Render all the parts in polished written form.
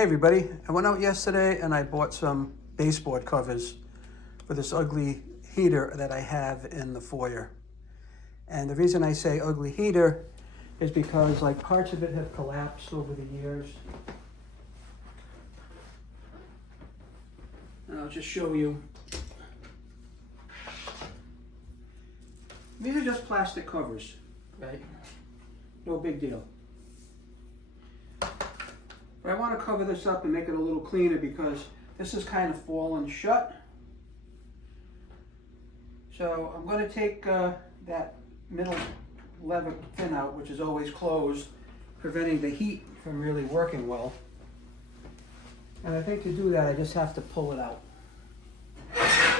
Hey everybody, I went out yesterday and I bought some baseboard covers for this ugly heater that I have in the foyer. And the reason I say ugly heater is because like parts of it have collapsed over the years. And I'll just show you. These are just plastic covers, right? No big deal. But I want to cover this up and make it a little cleaner because this is kind of fallen shut. So I'm going to take that middle lever pin out, which is always closed, preventing the heat from really working well. And I think to do that, I just have to pull it out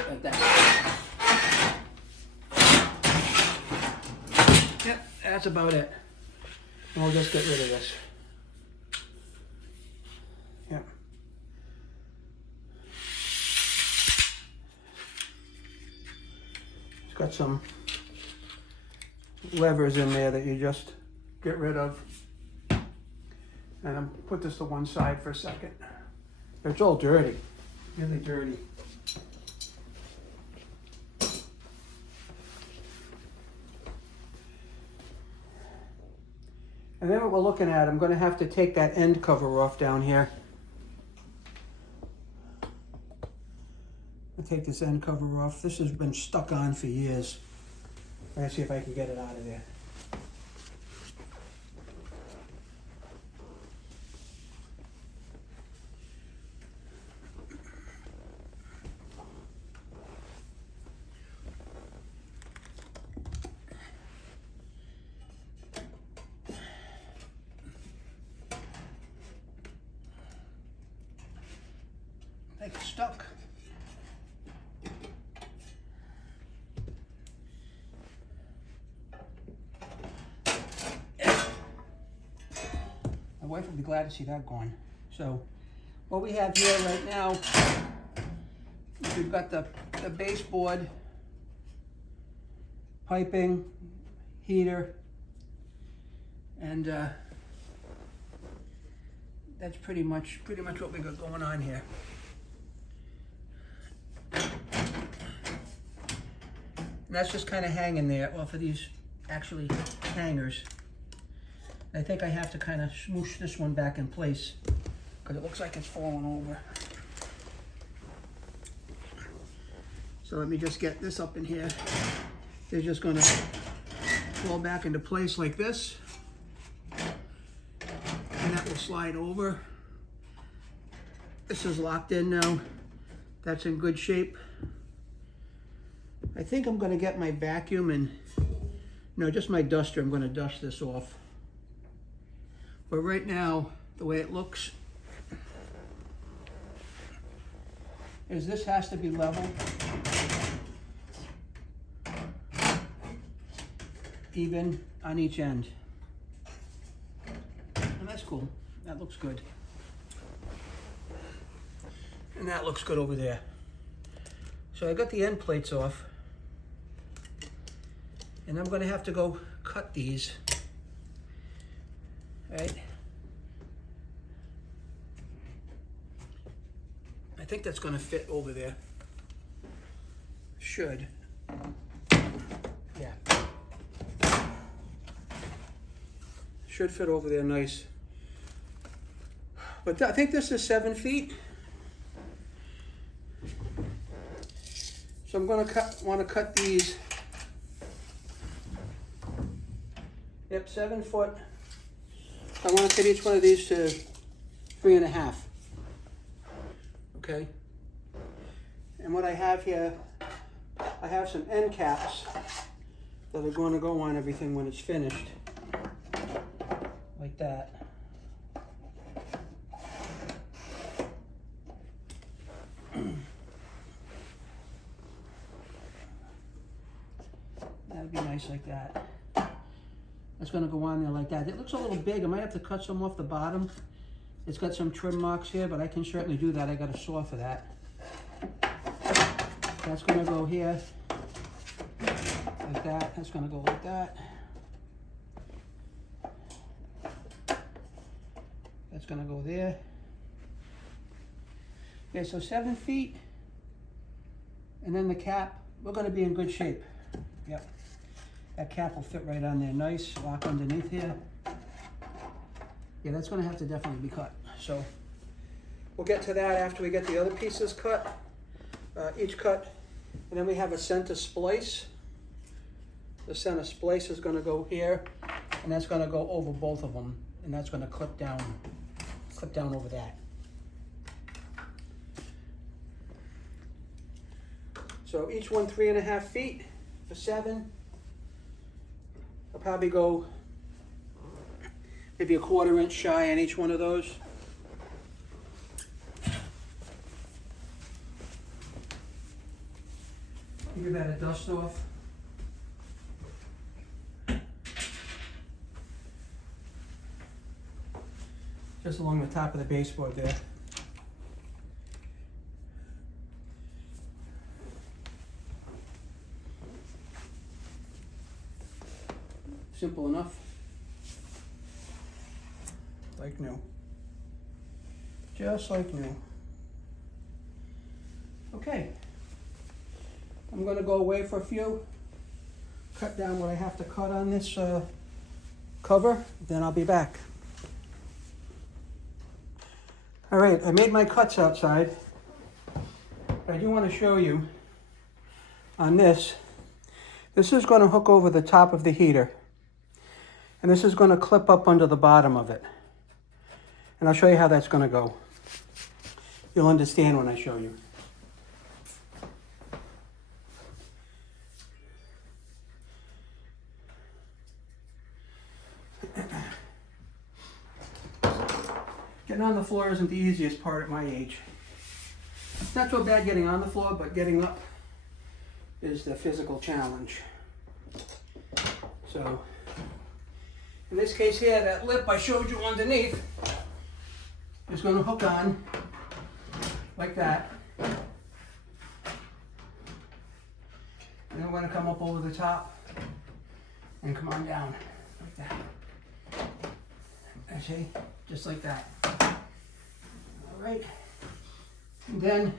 like that. Yep, that's about it. And we'll just get rid of this. Yep. It's got some levers in there that you just get rid of. And I'm put this to one side for a second. It's all dirty, really dirty. And then what we're looking at, I'm going to have to take that end cover off down here. I'll take this end cover off. This has been stuck on for years. I'm going to see if I can get it out of there. I think it's stuck. My wife will be glad to see that gone. So what we have here right now, we've got the baseboard, piping, heater, and that's pretty much what we got going on here. And that's just kind of hanging there off of these actually hangers. I think I have to kind of smoosh this one back in place because it looks like it's falling over. So let me just get this up in here. They're just going to fall back into place like this. And that will slide over. This is locked in now. That's in good shape. I think I'm going to get my vacuum and, no, just my duster. I'm going to dust this off. But right now, the way it looks is this has to be level, even on each end. And that's cool. That looks good. And that looks good over there. So I got the end plates off. And I'm going to have to go cut these, right? I think that's going to fit over there. Should. Yeah. Should fit over there nice. But I think this is 7 feet. So I'm going to want to cut these. Yep, 7 foot. I want to cut each one of these to 3.5. Okay. And what I have here, I have some end caps that are going to go on everything when it's finished. Like that. That would be nice like that. That's going to go on there like that. It looks a little big. I might have to cut some off the bottom. It's got some trim marks here, but I can certainly do that. I got a saw for that. That's going to go here like that. That's going to go like that. That's going to go there. Okay, so 7 feet. And then the cap, we're gonna be in good shape. Yep. That cap will fit right on there. Nice lock underneath here. Yeah, that's gonna have to definitely be cut. So we'll get to that after we get the other pieces cut, each cut. And then we have a center splice. The center splice is gonna go here, and that's gonna go over both of them. And that's gonna clip down over that. So each one 3.5 feet for 7. I'll probably go maybe a 1/4 inch shy on each one of those. Give that a dust off. Just along the top of the baseboard there. Simple enough. Like new. Just like new. Okay. I'm going to go away for a few. Cut down what I have to cut on this cover. Then I'll be back. All right, I made my cuts outside. I do want to show you on this. This is going to hook over the top of the heater. And this is going to clip up under the bottom of it. And I'll show you how that's going to go. You'll understand when I show you. Getting on the floor isn't the easiest part at my age. It's not so bad getting on the floor, but getting up is the physical challenge. So, in this case here, that lip I showed you underneath is going to hook on like that. And then we're going to come up over the top and come on down like that. Okay, just like that. All right. And then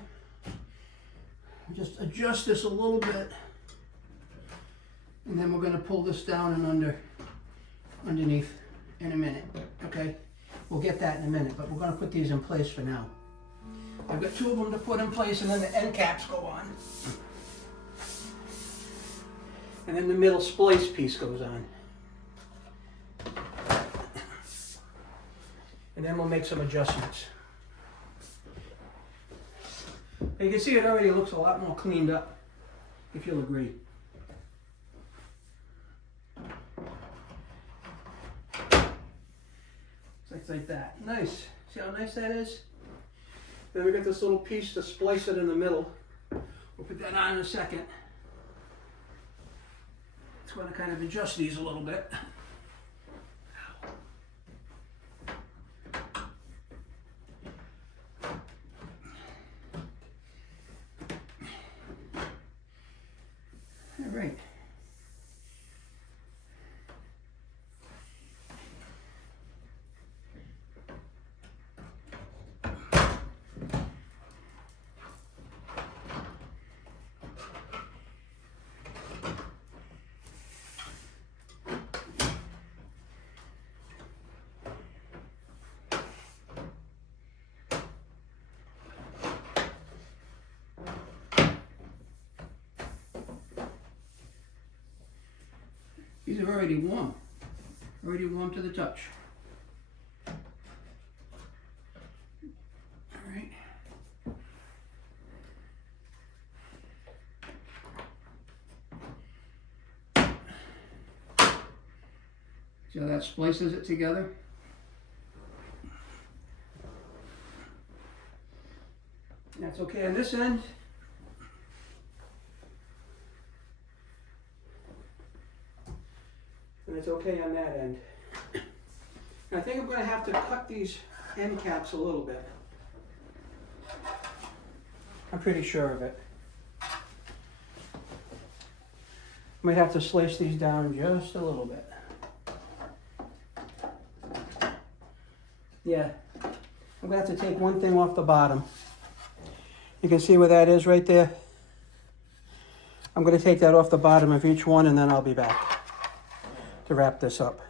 just adjust this a little bit. And then we're going to pull this down and underneath in a minute. Okay, we'll get that in a minute, but we're going to put these in place for now. I've got 2 of them to put in place, and then the end caps go on. And then the middle splice piece goes on. And then we'll make some adjustments. You can see it already looks a lot more cleaned up, if you'll agree. Like that. Nice. See how nice that is? Then we got this little piece to splice it in the middle. We'll put that on in a second. It's going to kind of adjust these a little bit. All right. These are already warm to the touch. All right. See how that splices it together? That's okay on this end. And it's okay on that end. And I think I'm going to have to cut these end caps a little bit. I'm pretty sure of it. Might have to slice these down just a little bit. Yeah, I'm going to have to take one thing off the bottom You can see where that is right there. I'm going to take that off the bottom of each one and then I'll be back to wrap this up.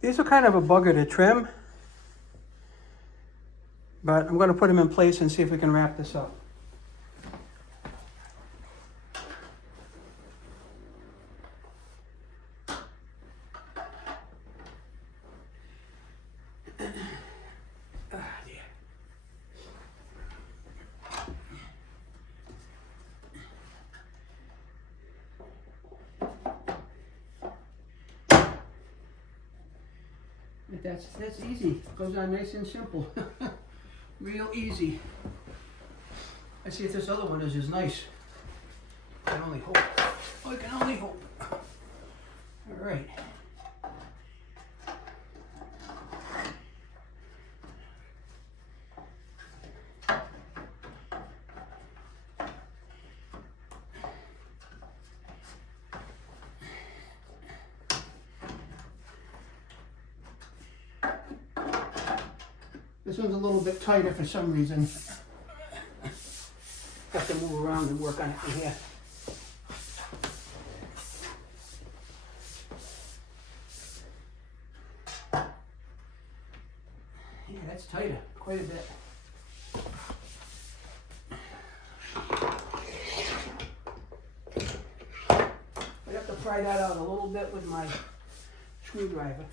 These are kind of a bugger to trim, but I'm going to put them in place and see if we can wrap this up. That's easy. Goes on nice and simple. Real easy. Let's see if this other one is as nice. I can only hope. I can only hope. All right. This one's a little bit tighter for some reason. Have to move around and work on it from here. Yeah, that's tighter, quite a bit. I have to pry that out a little bit with my screwdriver.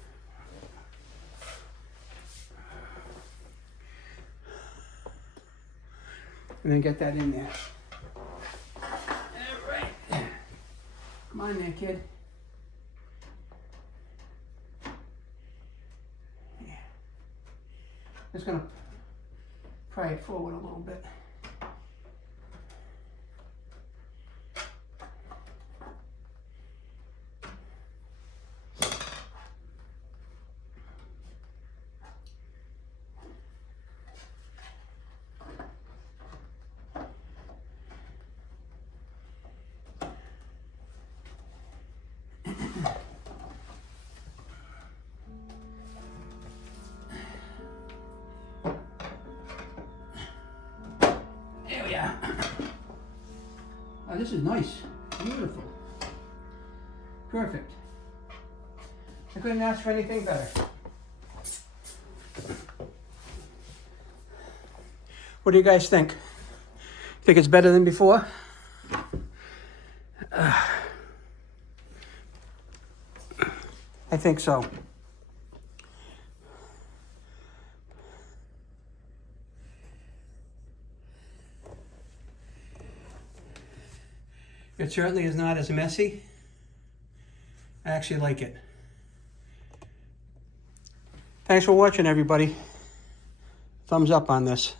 And then get that in there. All right. Come on there, kid. Yeah. Just gonna pry it forward a little bit. Oh, this is nice. Beautiful. Perfect. I couldn't ask for anything better. What do you guys think? Think it's better than before? I think so. It certainly is not as messy. I actually like it. Thanks for watching, everybody. Thumbs up on this.